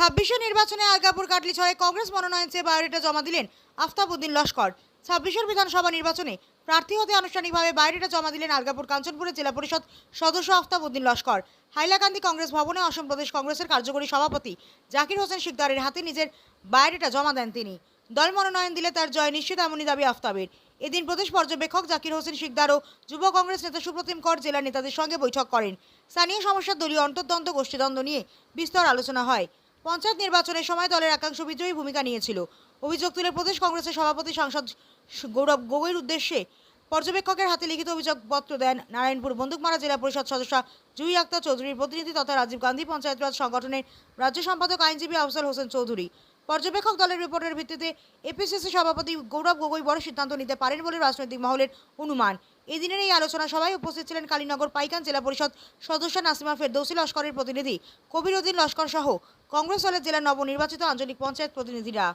ছাব্বিশে নির্বাচনে আলগাপুর কাটলিছড়ায় কংগ্রেস মনোনয়ন চেয়ে বায়োডেটা জমা দিলেন আফতাবউদ্দিন লস্কর। ২৬ বিধানসভা নির্বাচনে প্রার্থী হতে আনুষ্ঠানিকভাবে বায়োডেটা জমা দিলেন আলগাপুর কাঞ্চনপুরের জেলা পরিষদ সদস্য আফতাবউদ্দিন লস্কর। হাইলাকান্দি কংগ্রেস ভবনে অসম প্রদেশ কংগ্রেসের কার্যকরী সভাপতি জাকির হোসেন শিকদারের হাতে নিজের বায়োডেটা জমা দেন তিনি। দল মনোনয়ন দিলে তার জয় নিশ্চিত এমনই দাবি আফতাবের। এদিন প্রদেশ পর্যবেক্ষক জাকির হোসেন শিকদার ও যুব কংগ্রেস নেতা সুপ্রতিম কর জেলা নেতাদের সঙ্গে বৈঠক করেন। স্থানীয় সমস্যা, দলীয় অন্তর্দ্বন্দ্ব, গোষ্ঠীদ্বন্দ্ব নিয়ে বিস্তর আলোচনা হয়। পঞ্চায়েত নির্বাচনের সময় দলের একাংশ বিজয়ী ভূমিকা নিয়েছিল। অভিযোগ তুলে প্রদেশ কংগ্রেসের সভাপতি সাংসদ গৌরব গগৈর উদ্দেশ্যে পর্যবেক্ষকের হাতে লিখিত অভিযোগপত্র দেন নারায়ণপুর বন্দুকমারা জেলা পরিষদ সদস্য জুই আক্তার চৌধুরীর প্রতিনিধি তথা রাজীব গান্ধী পঞ্চায়েত সংগঠনের রাজ্য সম্পাদক আইনজীবী আফজল হোসেন চৌধুরী। পর্যবেক্ষক দলের রিপোর্টের ভিত্তিতে এপিসিসি সভাপতি গৌরব গগৈ বড় সিদ্ধান্ত নিতে পারেন বলে রাজনৈতিক মহলের অনুমান। এই দিনের এই আলোচনা সভায় উপস্থিত ছিলেন কালীনগর পাইকান জেলা পরিষদ সদস্য নাসিমা ফেরদৌসী লস্করের প্রতিনিধি কবির উদ্দিন লস্কর সহ কংগ্রেস দলের জেলার নবনির্বাচিত আঞ্চলিক পঞ্চায়েত প্রতিনিধিরা।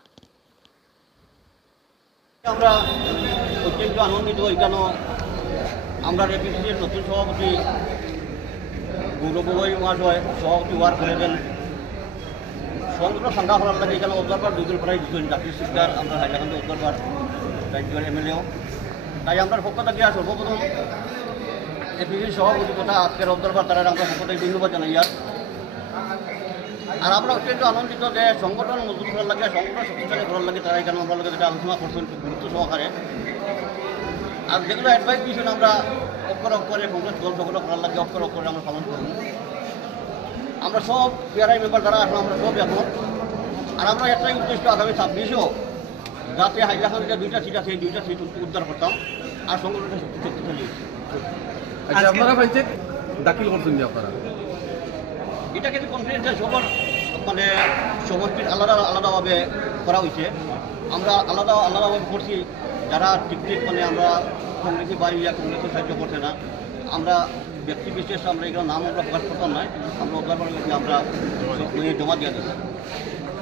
আমরা অত্যন্ত আনন্দিত এখানে আমরা এপিসির নতুন সভাপতি গৌরব গগৈ মহাশয় সভাপতি হওয়ার করে দেন সংগঠন সংখ্যা করার লাগে এখানে অবজারভার দুজন প্রায় দুজন জাকির শিকদার আমরা হাইলাকান্দি অবজারভার রাজ্যের এমএলএও। তাই আমরা পক্ষ থেকে সর্বপ্রথম এপিসির সভাপতি তথা আজকের অবজারভার তারা আমরা পক্ষ থেকে ধন্যবাদ জানাই। আর আমরা অত্যন্ত আনন্দিত যে সংগঠন নতুন করার লাগে, সংগঠন শক্তিশালী করার লাগে তারা এখানে আমরা লোকের যেটা আলোচনা করছেন গুরুত্ব সহকারে। আর যেগুলো অ্যাডভাইস দিয়েছেন আমরা অক্ষর অক্ষরে কংগ্রেস দল সকল করার লাগে অক্ষর অক্ষরে আমরা পালন করব। আমরা সব পিআরআই মেম্বার যারা আসলে আমরা সব এখন। আর আমরা একটাই উদ্দেশ্য আগামী ২৬-ও যাতে হাইলাকান্দিতে দুইটা সিট আছে, এই দুইটা সিট উদ্ধার করতাম আর সংগঠনটা শক্তিশালী হচ্ছে। আচ্ছা, আপনারা পঞ্চায়েত দাখিল করছেন যে আপনারা এটা কিন্তু কনফিডেন্সিয়াল সবার মানে সমষ্টির আলাদা আলাদাভাবে করা হয়েছে। আমরা আলাদাভাবে করছি যারা ঠিক মানে আমরা কংগ্রেসের বাইরে কংগ্রেসের সাহায্য করছে না, আমরা ব্যক্তি বিশেষ আমরা এগুলো নাম আমরা প্রকাশ করতাম না, আমরা অবজারভার আমরা জমা দিয়ে দিচ্ছি।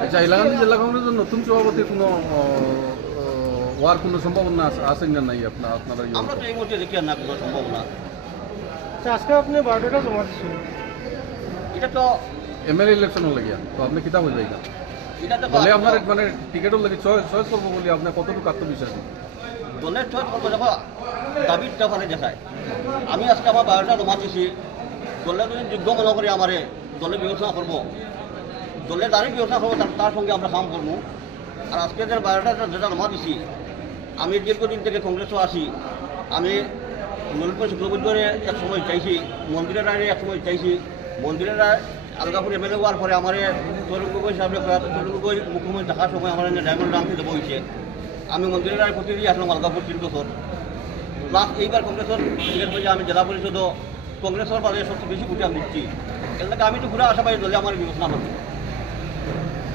আচ্ছা, হাইলাকান্দি জেলা কংগ্রেসের নতুন সভাপতির কোনো হওয়ার কোনো সম্ভাবনা আছে না নাই আপনারা? আমরা তো এই মুহূর্তে দেখি না কোনো সম্ভাবনা। আজকে আপনি বায়োডাটা জমা দিচ্ছেন, এটা তো এমএলএ ইলেকশন হলে গিয়া তো আপনি কিতাব হয়ে যাইকা এটা তো বলে আপনার মানে টিকেটও লাগে চয়েস করবো বলে আপনার কতটুকু আত্মবিশ্বাসী? দলের চয়েস করবো দেখো দাবিটা মানে দেখায়। আমি আজকে আমার বায়োডাটা জমা দিয়েছি, দলের যদি যোগ্য মনে করি আমারে দলে বিবেচনা করবো, দলের দ্বারাই বিবেচনা করবো, তার সঙ্গে আমরা কাম করবো। আর আজকে যে বায়োডাটা যেটা জমা দিছি, আমি দীর্ঘদিন থেকে কংগ্রেসও আসি, আমি ললিতপুর শুক্লবুদ্ধরে এক সময় চাইছি, মন্দিরের রায় এক সময় চাইছি, মন্দিরের রায় আলগাপুর এমএলএ হওয়ার পরে আমার তরুণ গগৈ সাহেব তরুণ গগৈ মুখ্যমন্ত্রী থাকার সময় আমার ডায়মন্ড রামকে দেবো হয়েছে। আমি মন্দিরের রায় প্রতিনিধি আসলাম আলগাপুর ৩ বছর প্লাস। এইবার কংগ্রেসের টিকিট পেয়ে আমি জেলা পরিষদও কংগ্রেসের বাদে সবচেয়ে বেশি ভোটে আমি দিচ্ছি। এর লাগে আমি তো ঘুরে আশাবাদী দলে আমার বিবেচনা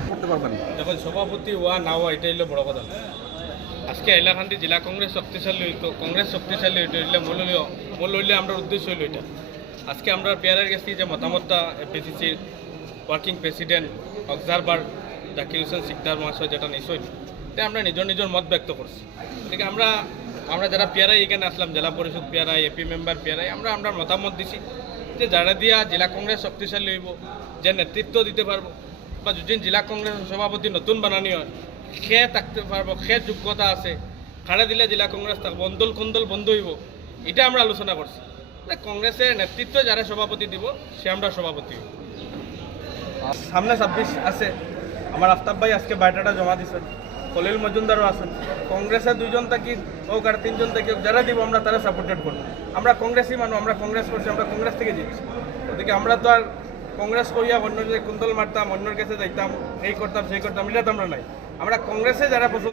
করতে পারবেন। দেখুন, সভাপতি হওয়া না হওয়া এটাই হলো বড় কথা। আজকে হাইলাকান্দি জেলা কংগ্রেস শক্তিশালী হইতো, কংগ্রেস শক্তিশালী হইতো, এটা মূল হইলে আমরা উদ্দেশ্য হইল এটা। আজকে আমরা পেয়ারের গেছি যে মতামতটা এপিসিসির working president observer Zakir Hossain Sikdar মহাশয় যেটা নিশ্চয় তাই আমরা নিজের মত ব্যক্ত করছি। গতিকে আমরা যারা পেয়ারাই এখানে আসলাম, জেলা পরিষদ পেয়ারাই, এপি মেম্বার পেয়ারাই, আমরা মতামত দিছি যে যারা দিয়া জেলা কংগ্রেস শক্তিশালী হইব, যে নেতৃত্ব দিতে পারবো, বা যদি জেলা কংগ্রেস সভাপতি নতুন বানানি হয় সে থাকতে পারবো, সে যোগ্যতা আছে, খাড়া দিলে জেলা কংগ্রেস থাকবো, অন্দল কুন্দল বন্ধ হইব, এটা আমরা আলোচনা করছি। কংগ্রেসের নেতৃত্ব যারা সভাপতি দিব সে আমরা সভাপতি হইব। সামনে ২৬ আছে, আমার আফতাব ভাই আজকে বায়োডাটা জমা দিচ্ছেন, খলিল মজুমদারও আছেন, কংগ্রেসের 2জন থাকি হোক আর 3জন থাকি যারা দিব আমরা তারা সাপোর্টেড করবো। আমরা কংগ্রেসই মানুষ, আমরা কংগ্রেস করছি, আমরা কংগ্রেস থেকে জিতছি। ওদিকে আমরা তো আর কংগ্রেস করিয়া অন্য যে কুন্দল মারতাম, অন্যর কাছে যাইতাম, এই করতাম সেই করতাম, এটা তো আমরা নাই। আমরা কংগ্রেসে যারা